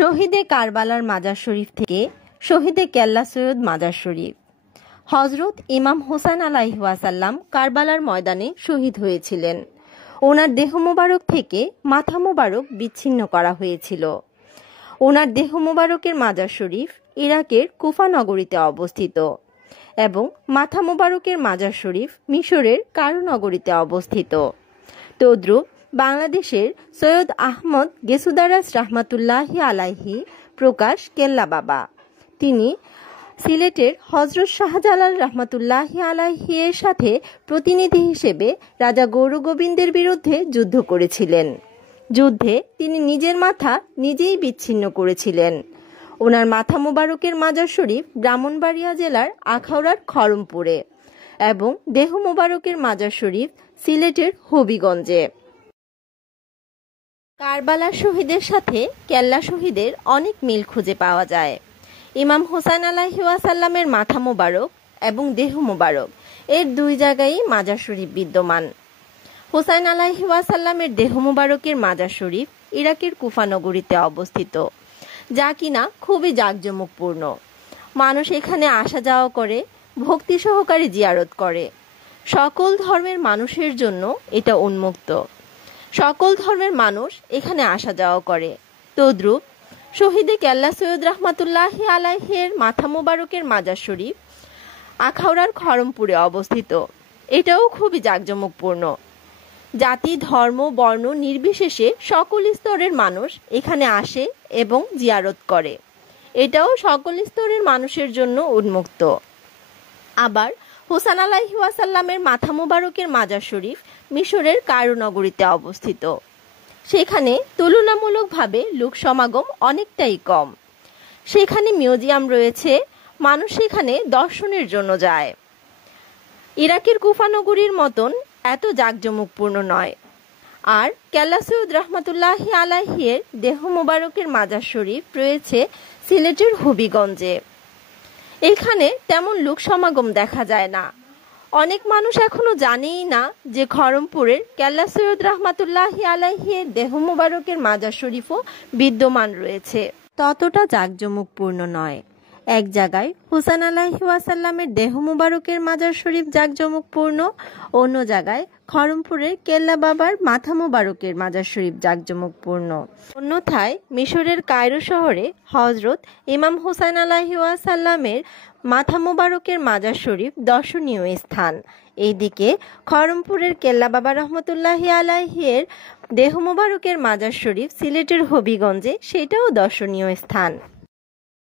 শহীদে কারবালার মাজার শরীফ থেকে শহীদে কেল্লা সৈয়দ মাজার শরীফ। হজরত ইমাম হোসেন আলাইহিস সালাম কারবালার ময়দানে শহীদ হয়েছিলেন। ওনার দেহ মোবারক থেকে মাথা মোবারক বিচ্ছিন্ন করা হয়েছিল। ওনার দেহ মোবারকের মাজার শরীফ ইরাকের কুফা নগরীতে অবস্থিত এবং মাথা মোবারকের মাজার শরীফ মিশরের কায়রো নগরীতে অবস্থিত। তদ্রুপ বাংলাদেশের সৈয়দ আহমদ গেসুদারাস রাহমাতুল্লাহি আলাইহি প্রকাশ কেল্লা বাবা, তিনি সিলেটের হজরত শাহজালাল রাহমাতুল্লাহি আলাইহি এর সাথে প্রতিনিধি হিসেবে রাজা গৌরগোবিন্দের বিরুদ্ধে যুদ্ধ করেছিলেন। যুদ্ধে তিনি নিজের মাথা নিজেই বিচ্ছিন্ন করেছিলেন। ওনার মাথা মোবারকের মাজার শরীফ ব্রাহ্মণবাড়িয়া জেলার আখাউড়ার খড়মপুরে এবং দেহ মোবারকের মাজার শরীফ সিলেটের হবিগঞ্জে। কারবালার শহীদের সাথে কেল্লা শহীদের অনেক মিল খুঁজে পাওয়া যায়। ইমাম হোসেন আলাইহিস সালামের মাথা মোবারক এবং দেহ মোবারক এর দুই জায়গায় মাজার শরীফ বিদ্যমান। হোসেন আলাইহিস সালামের দেহ মোবারকের মাজার শরীফ ইরাকের কুফা নগরীতে অবস্থিত, যা কিনা খুবই জাঁকজমকপূর্ণ। মানুষ এখানে আসা যাওয়া করে, ভক্তি সহকারে জিয়ারত করে। সকল ধর্মের মানুষের জন্য এটা উন্মুক্ত। সকল ধর্মের মানুষ এখানে আসা যাওয়া করে। তদ্রুপ শহীদে কেল্লা সৈয়দ রাহমাতুল্লাহি আলাইহির মাথা মোবারকের মাজার শরীফ আখাউড়ার খড়মপুরে অবস্থিত, এটাও খুবই জাঁকজমকপূর্ণ। জাতি, ধর্ম, বর্ণ নির্বিশেষে সকল স্তরের মানুষ এখানে আসে এবং জিয়ারত করে। এটাও সকল স্তরের মানুষের জন্য উন্মুক্ত। আবার হোসেন আলাইহিস সালামের মাথা মোবারকের মাজার শরীফ মিশরের কায়রো নগরীতে অবস্থিত। সেখানে তুলনামূলকভাবে লোক সমাগম অনেকটাই কম। সেখানে মিউজিয়াম রয়েছে, মানুষ সেখানে দর্শনের জন্য যায়। ইরাকের কুফা নগরীর মতন এত জাঁকজমকপূর্ণ নয়। আর কেল্লা সৈয়দ রাহমাতুল্লাহি আলাইহির দেহ মোবারকের মাজার শরীফ রয়েছে সিলেটের হবিগঞ্জে। এখানে তেমন লোক সমাগম দেখা যায় না। অনেক মানুষ এখনো জানেই না যে খড়মপুরের কেল্লা সৈয়দ রাহমাতুল্লাহি আলাইহির দেহ মোবারকের মাজার শরীফও বিদ্যমান রয়েছে। ততটা জাঁকজমকপূর্ণ নয়। এক জায়গায় হোসেন আলাইহিস সালামের দেহ মোবারকের মাজার শরীফ জাঁকজমকপূর্ণ, অন্য জায়গায় খড়মপুরের কেল্লা বাবার মাথা মোবারকের মাজার শরীফ জাঁকজমকপূর্ণ। অন্যথায় মিশরের কায়রো শহরে হজরত ইমাম হোসেন আলাইহিস সালামের মাথা মোবারকের মাজার শরীফ দর্শনীয় স্থান। এইদিকে খড়মপুরের কেল্লা বাবা রহমতুল্লাহি আলাইহির দেহ মোবারকের মাজার শরীফ সিলেটের হবিগঞ্জে, সেটাও দর্শনীয় স্থান।